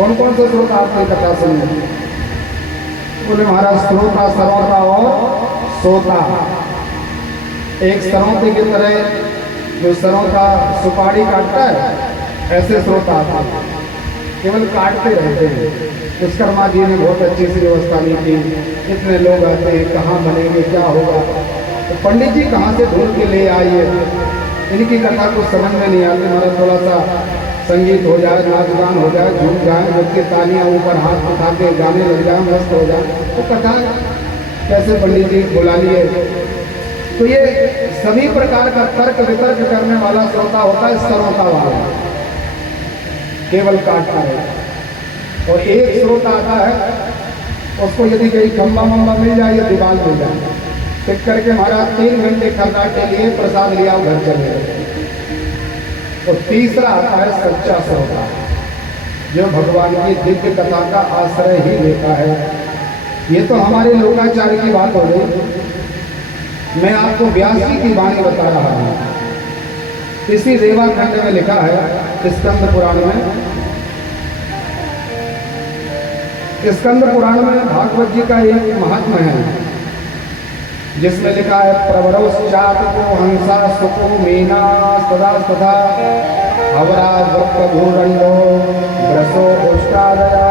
कौन कौन से स्रोत आपकी कथा सुने? बोले महाराज श्रोता, सर्वता और सोता। एक सरौते की तरह जो सरौता सुपारी काटता है, ऐसे श्रोता आता है, केवल काटते रहते हैं। विश्वकर्मा जी ने बहुत अच्छी सी व्यवस्था नहीं की। इतने लोग आते हैं, कहाँ बनेंगे, क्या होगा? तो पंडित जी कहाँ से ढूंढ के ले आइए, इनकी कथा कुछ समझ में नहीं आती। हमारा थोड़ा सा संगीत हो जाए, नाच गान हो जाए, झूम जाए, बच्चे तालियां ऊपर हाथ उठा के गाने लग जाए, मस्त हो जाए, तो कथा कैसे पंडित जी बुला लिए? तो ये सभी प्रकार का तर्क वितर्क करने वाला श्रोता होता है श्रोता वाला, केवल काटता है। और एक श्रोता आता है, उसको यदि कहीं खम्बा मम्बा मिल जाए या दीवार मिल जाए, टिक करके महाराज 3 घंटे खर्चा के लिए प्रसाद लिया, घर चले गए। और तीसरा आता है सच्चा श्रोता, जो भगवान की दिव्य कथा का आश्रय ही लेता है। ये तो हमारे लोकाचार की बात हो गई। मैं आपको व्यास जी की वाणी बता रहा हूँ। इसी रेवा खंड में लिखा है, स्कंद पुराण में, स्कंद पुराण में भागवत जी का एक महात्मा है, जिसमें लिखा है प्रवरोश्चातो हंसा सुको मीना सदा सदा हवरा वृत्त भूरंडो ग्रसो उष्टादया।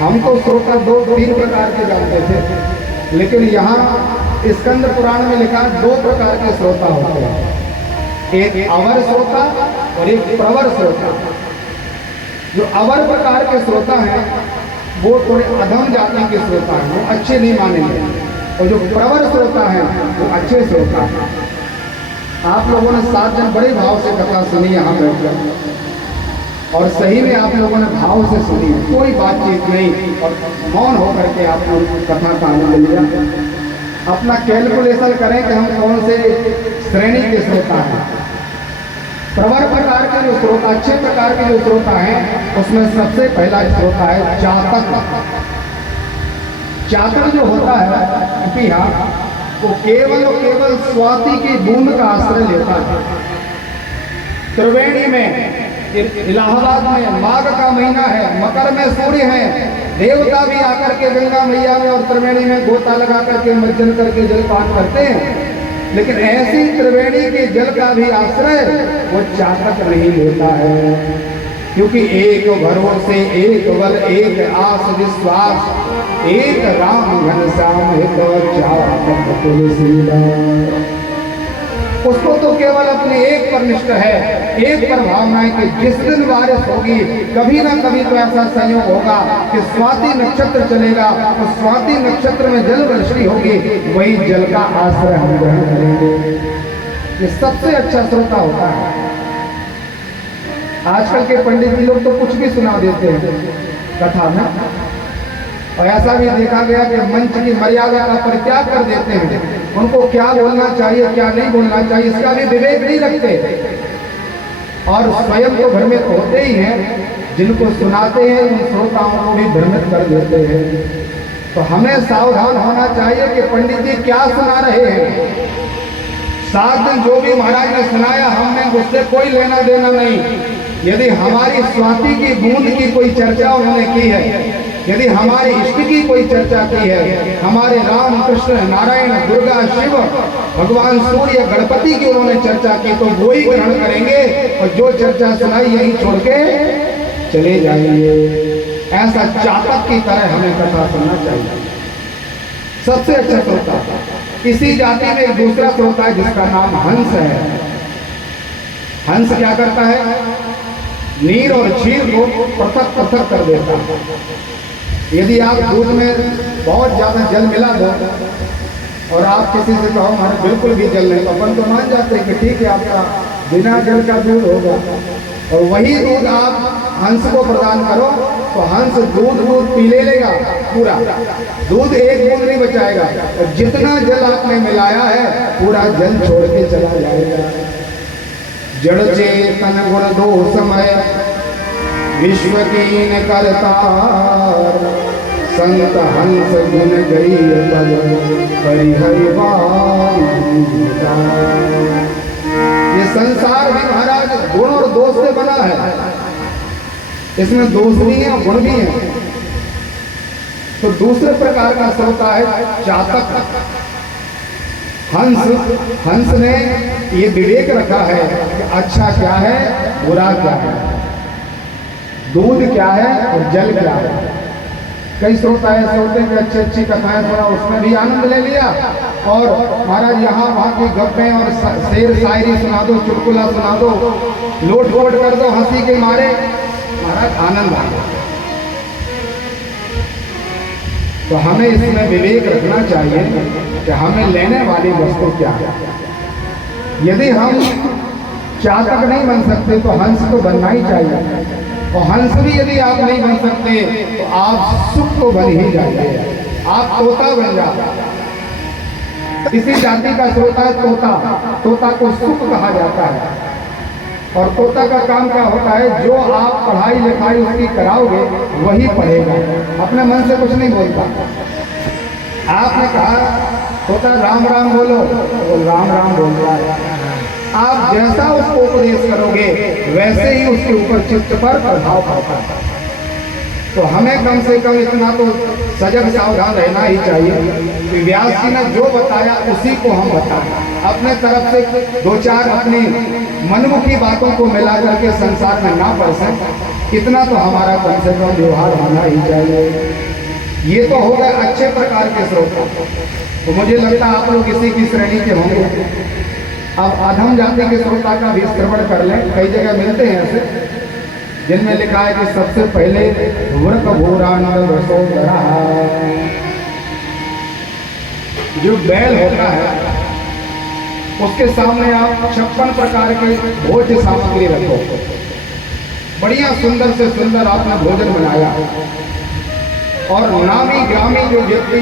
हम तो श्रोता 2-3 प्रकार के जानते थे, लेकिन यहाँ स्कंद पुराण में लिखा 2 प्रकार के श्रोता होते हैं, एक अवर श्रोता और एक प्रवर श्रोता। जो अवर प्रकार के श्रोता हैं वो थोड़े अधम जाति के श्रोता हैं, वो अच्छे नहीं मानेंगे। और जो प्रवर श्रोता हैं वो अच्छे श्रोता हैं। आप लोगों ने 7 दिन बड़े भाव से कथा सुनी यहाँ बैठकर, और सही में आप लोगों ने भाव से सुनी, कोई बातचीत नहीं, और मौन होकर के आपने कथा का आनंद लिया। अपना कैलकुलेशन करें कि हम कौन से श्रेणी के श्रोता हैं। प्रवर प्रकार के जो श्रोता, अच्छे प्रकार के जो श्रोता हैं, उसमें सबसे पहला श्रोता है चातक। चातक जो होता है पिया, वो केवल और केवल स्वाति की बूंद का आश्रय लेता है। त्रिवेणी में, इलाहाबाद में माघ का महीना है, मकर में सूर्य है, देवता भी आकर के गंगा मैया में और त्रिवेणी में गोता लगा करके मज्जन करके जलपान करते हैं। लेकिन ऐसी त्रिवेणी के जल का भी आश्रय वो चातक नहीं लेता है, क्योंकि एक भरोसे, एक बल, एक आस विश्वास, एक राम घनश्याम हित चातक तुलसीदास। उसको तो केवल अपने एक पर निष्ठ है, एक पर भावना है कि जिस दिन बारिश होगी, कभी ना कभी तो ऐसा संयोग होगा कि स्वाति नक्षत्र चलेगा, और स्वाति नक्षत्र में जल वर्षी होगी, वही जल का आश्रय हम ग्रहण करेंगे। ये सबसे अच्छा श्रोता होता है। आजकल के पंडित जी लोग तो कुछ भी सुना देते हैं कथा में, और ऐसा भी देखा गया कि मंच की मर्यादा का परित्याग कर देते हैं। उनको क्या बोलना चाहिए, क्या नहीं बोलना चाहिए, इसका भी विवेक नहीं रखते, और स्वयं तो भ्रमित होते ही हैं, जिनको सुनाते हैं उन श्रोताओं को भी भ्रमित कर देते हैं। तो हमें सावधान होना चाहिए कि पंडित जी क्या सुना रहे हैं। 7 दिन जो भी महाराज ने सुनाया, हमने उससे कोई लेना देना नहीं। यदि हमारी स्वाति की बूंद की कोई चर्चा उन्होंने की है, यदि हमारे इष्ट की कोई चर्चा की है, हमारे राम कृष्ण नारायण दुर्गा शिव भगवान सूर्य गणपति की उन्होंने चर्चा की, तो वो ही ग्रहण करेंगे, और जो चर्चा सुनाई यही छोड़ के चले जाएंगे। ऐसा चातक की तरह हमें कथा सुनना चाहिए। सबसे अच्छा श्रोता, इसी जाति में एक दूसरा श्रोता है जिसका नाम हंस है। हंस क्या करता है? नीर और क्षीर को पृथक पृथक कर देता है। यदि आप दूध में बहुत ज़्यादा जल मिला दो और आप किसी से कहो हमारे बिल्कुल भी जल नहीं, तो अपन तो मान जाते हैं कि ठीक है आपका बिना जल का दूध होगा। और वही दूध आप हंस को प्रदान करो तो हंस दूध पी लेगा पूरा, दूध एक बूंद नहीं बचाएगा, और जितना जल आपने मिलाया है पूरा जल छोड़ के चला जाएगा। जड़ चेतन गुण दो समय विश्व कीन करतार, संत हंस गुण गई पद परिहरिवार। ये संसार भी महाराज गुण और दोष से बना इसमें दोष भी है और गुण भी है। तो दूसरे प्रकार का श्रोता है चातक। हंस ने ये विवेक रखा है कि अच्छा क्या है, बुरा क्या है, दूध क्या है और जल क्या है। कई श्रोता ऐसे होते हैं कि अच्छी अच्छी कथाएं सुना, उसमें भी आनंद ले लिया, और महाराज यहाँ वहाँ की गप्पें और शेर शायरी सुना दो, चुटकुला सुना दो, लोट पोट कर दो, हंसी के मारे महाराज आनंद आ गया। तो हमें इसमें विवेक रखना चाहिए कि हमें लेने वाली वस्तु क्या है। यदि हम चातक नहीं बन सकते तो हंस तो बनना ही चाहिए, और हंस भी यदि आप नहीं बन सकते तो आप सुख तो बन ही जाइए, आप तोता बन जाओ। किसी जाति का श्रोता है तोता, तोता को सुख कहा जाता है। और तोता का काम क्या होता है, जो आप पढ़ाई लिखाई उसकी कराओगे वही पढ़ेगा, अपने मन से कुछ नहीं बोलता। आपने कहा तोता राम राम बोलो, वो राम राम बोलता है। आप जैसा उसको उपदेश करोगे वैसे ही उसके ऊपर चित्त पर प्रभाव पड़ता है। तो हमें कम से कम इतना तो सजग सावधान रहना ही चाहिए कि व्यास जी ने जो बताया उसी को हम बताएं। अपने तरफ से दो चार अपनी मनमुखी बातों को मिला करके संसार में ना फंसे, इतना तो हमारा कम से कम व्यवहार होना ही चाहिए। ये तो हो गए अच्छे प्रकार के श्रोता। तो मुझे लगता है आप लोग इसी की श्रेणी के होंगे। अब अधम जाति के श्रोता का भी श्रवण कर लें। कई जगह मिलते हैं ऐसे जिनमें लिखा है कि सबसे पहले व्रत घोरानंद वसोधरा, जो बैल होता है उसके सामने आप 56 प्रकार के भोज्य सामग्री रखो। बढ़िया सुंदर से सुंदर आपने भोजन बनाया, और नामी ग्रामी जो व्यक्ति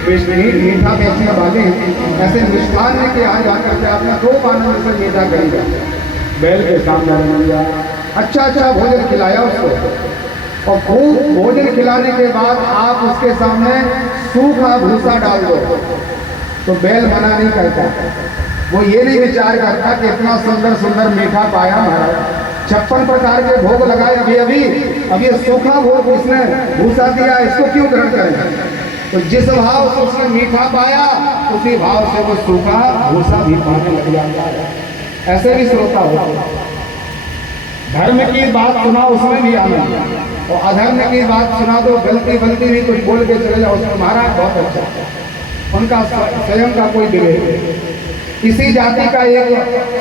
मीठा बेचने वाले हैं ऐसे मिष्ठान के यहाँ जाकर के आपने 2 आनंद से मीठा खरीदा, बैल के सामने लिया, अच्छा अच्छा भोजन खिलाया उसको, और खूब भोजन खिलाने के बाद आप उसके सामने सूखा भूसा डाल दो तो बैल मना नहीं करता। वो ये नहीं विचार करता कि इतना सुंदर सुंदर मीठा पाया महाराज, 56 प्रकार के भोग लगाए, अब ये सूखा भोग उसने भूसा दिया, इसको क्यों ग्रहण करें। तो जिस भाव से उसने मीठा पाया उसी भाव से वो सूखा भूसा भी पाने लग जाता है। ऐसे भी श्रोता होते हैं। धर्म की बात सुना उसमें भी आनंद, और अधर्म की बात सुना दो, गलती बलती भी कुछ बोल के चले जाओ उसमें महाराज बहुत अच्छा, उनका स्वयं का कोई विवेक नहीं। इसी जाति का एक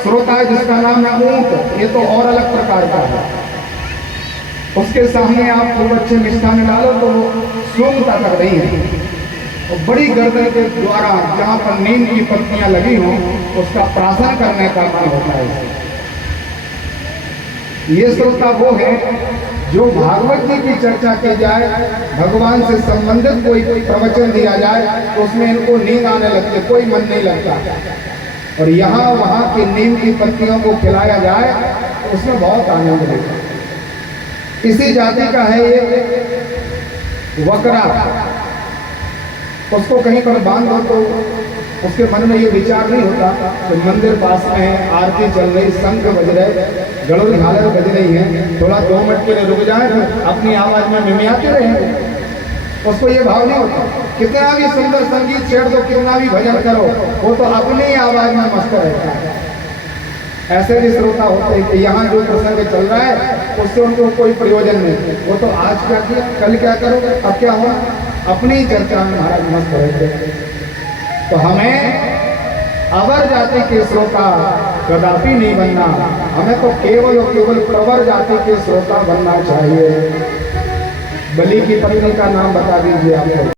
श्रोता है जिसका नाम है ऊंट, ये तो और अलग प्रकार का है। उसके सामने आप खूब अच्छे मिष्ठान डालो तो वो सूंघता तक नहीं है, और बड़ी गर्दन के द्वारा जहाँ पर नीम की पत्तियां लगी हों उसका प्राशन करने का मन होता है। ये श्रोता वो है जो भागवत जी की चर्चा की जाए, भगवान से संबंधित कोई प्रवचन दिया जाए तो उसमें इनको नींद आने लगती, कोई मन नहीं लगता, और यहाँ वहाँ की नीम की पत्तियों को खिलाया जाए तो उसमें बहुत आनंद लगता है। इसी जाति का है ये वकरा, उसको कहीं पर बांध दो तो उसके मन में ये विचार नहीं होता कि मंदिर पास में है, आरती चल रही, शंख बज रहे, गड़ोल झालर बज रही है, थोड़ा 2 मिनट के लिए रुक जाए तो अपनी आवाज में मिमियाते रहेंगे। उसको ये भाव नहीं होता, कितना भी सुंदर संगीत छेड़ दो, कितना भी भजन करो, वो तो अपनी आवाज में मस्त रहता है। ऐसे भी श्रोता होते हैं कि यहाँ जो प्रसंग चल रहा है उससे उनको कोई प्रयोजन नहीं, वो तो आज क्या किया, कल क्या करोगे, अब क्या हुआ, अपनी चर्चा में महाराज मस्त रहते हैं। तो हमें अवर जाति के श्रोता कदापि नहीं बनना, हमें तो केवल और केवल प्रवर जाति के श्रोता बनना चाहिए। बलि की पत्नी का नाम बता दीजिए आप।